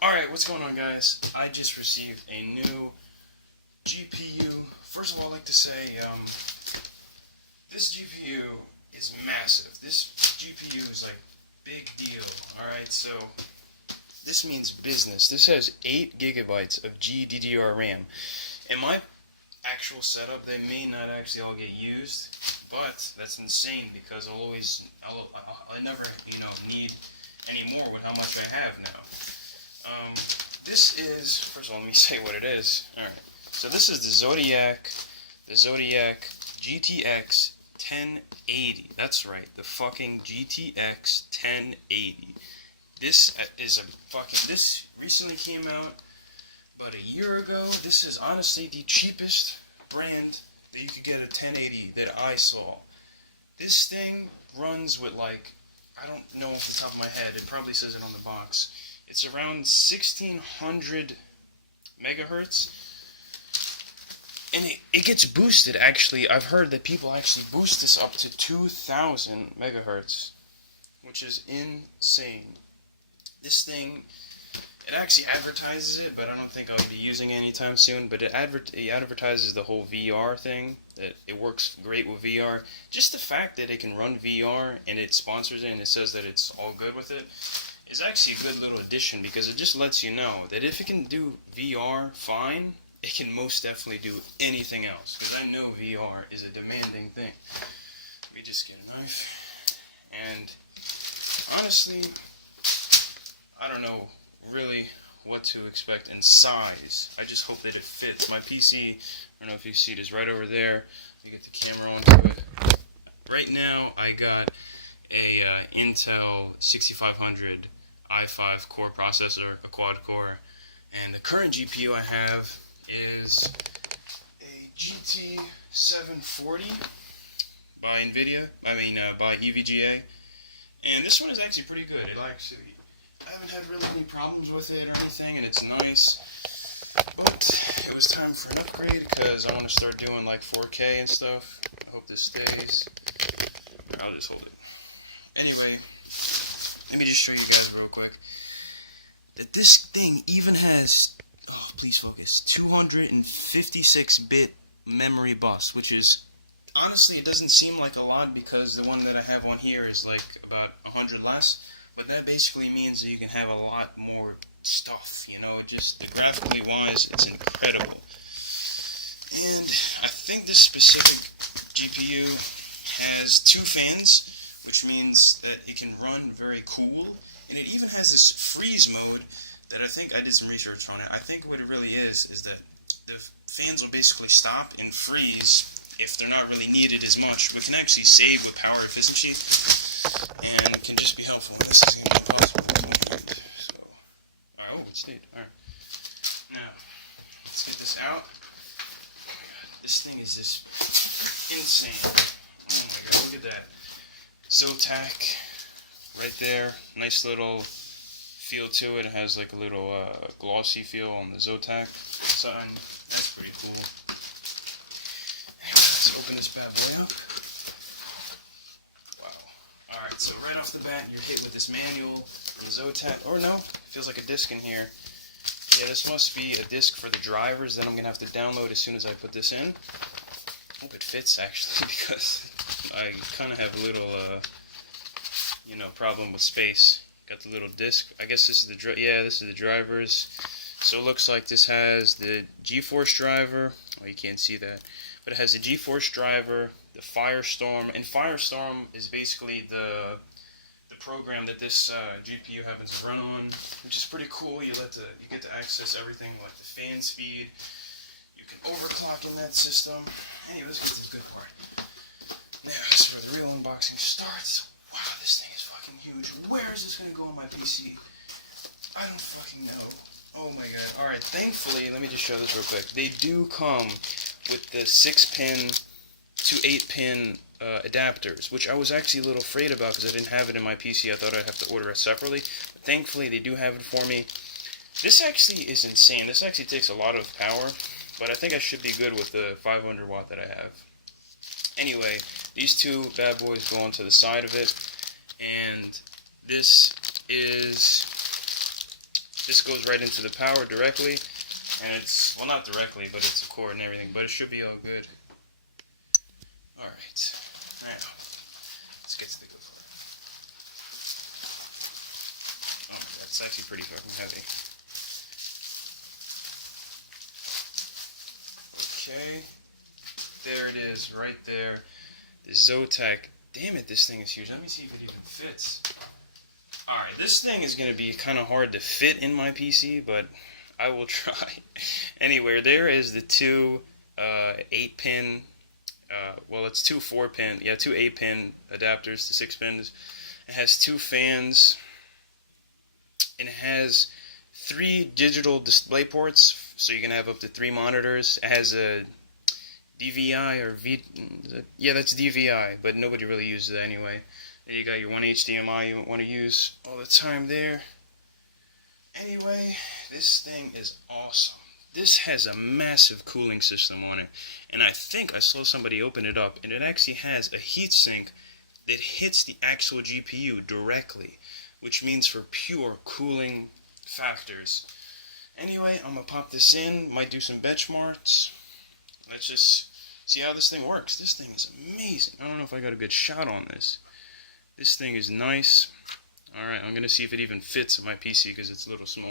Alright, what's going on, guys? I just received a new GPU. First of all, I'd like to say, this GPU is massive. This GPU is like big deal. Alright, so this means business. This has 8 gigabytes of GDDR RAM. In my actual setup, they may not actually all get used, but that's insane because I never, need any more with how much I have now. This is, first of all, let me say what it is. Alright, so this is the ZOTAC GTX 1080. That's right, the fucking GTX 1080. This is this recently came out about a year ago. This is honestly the cheapest brand that you could get a 1080 that I saw. This thing runs with like, I don't know off the top of my head, it probably says it on the box. It's around 1600 megahertz, and it gets boosted. Actually, I've heard that people actually boost this up to 2000 megahertz, which is insane. This thing, it actually advertises it, but I don't think I'll be using it anytime soon. But it advertises the whole VR thing, that it works great with VR. Just the fact that it can run VR and it sponsors it and it says that it's all good with it is actually a good little addition, because it just lets you know that if it can do VR fine, it can most definitely do anything else, because I know VR is a demanding thing. Let me just get a knife, and honestly, I don't know really what to expect in size. I just hope that it fits. My PC, I don't know if you see it, is right over there. Let me get the camera onto it. Right now, I got a Intel 6500 i5 core processor, a quad core, and the current GPU I have is a GT 740 by by EVGA, and this one is actually pretty good. I haven't had really any problems with it or anything, and it's nice, but it was time for an upgrade because I want to start doing like 4K and stuff. I hope this stays. I'll just hold it. Anyway, let me just show you guys real quick that this thing even has, oh please focus, 256-bit memory bus, which is, honestly, it doesn't seem like a lot because the one that I have on here is like about 100 less, but that basically means that you can have a lot more stuff, just graphically wise, it's incredible. And I think this specific GPU has 2 fans, which means that it can run very cool, and it even has this freeze mode that I think I did some research on it. I think what it really is that the fans will basically stop and freeze if they're not really needed as much, but can actually save with power efficiency, and can just be helpful. This is going to be possible. So, alright, oh, it stayed. Alright. Now, let's get this out. Oh my god, this thing is just insane. Oh my god, look at that. ZOTAC, right there, nice little feel to it. It has like a little glossy feel on the ZOTAC sign. That's pretty cool. Anyway, let's open this bad boy up. Wow. Alright, so right off the bat, you're hit with this manual from ZOTAC. Or no, it feels like a disc in here. Yeah, this must be a disc for the drivers that I'm going to have to download as soon as I put this in. Hope it fits, actually, because I kind of have a little, problem with space. Got the little disc. I guess this is this is the drivers. So it looks like this has the GeForce driver. Oh, you can't see that, but it has the GeForce driver, the Firestorm, and Firestorm is basically the program that this GPU happens to run on, which is pretty cool. You get to access everything like the fan speed. You can overclock in that system. Anyway, let's get to the good part. Now, this is where the real unboxing starts. Wow, this thing is fucking huge. Where is this going to go on my PC? I don't fucking know. Oh my god. Alright, thankfully, let me just show this real quick. They do come with the 6-pin to 8-pin adapters, which I was actually a little afraid about because I didn't have it in my PC. I thought I'd have to order it separately. But thankfully, they do have it for me. This actually is insane. This actually takes a lot of power, but I think I should be good with the 500 watt that I have. Anyway, these two bad boys go onto the side of it, and this is This goes right into the power directly, and it's, well, not directly, but it's a cord and everything, but it should be all good. Alright, now, let's get to the good part. Oh my god, it's actually pretty fucking heavy. Okay, there it is, right there. The ZOTAC. Damn it, this thing is huge. Let me see if it even fits. Alright, this thing is going to be kind of hard to fit in my PC, but I will try. Anyway, there is the two 8-pin, well, it's two 4-pin, yeah, two 8-pin adapters to 6 pins. It has two fans, and it has 3 digital display ports, so you can have up to 3 monitors. It has a DVI or yeah, that's DVI, but nobody really uses it anyway. Then you got your one HDMI you want to use all the time there. Anyway, this thing is awesome. This has a massive cooling system on it, and I think I saw somebody open it up, and it actually has a heatsink that hits the actual GPU directly, which means for pure cooling factors. Anyway, I'm gonna pop this in, might do some benchmarks. Let's just see how this thing works. This thing is amazing. I don't know if I got a good shot on this. This thing is nice. Alright, I'm going to see if it even fits on my PC because it's a little small.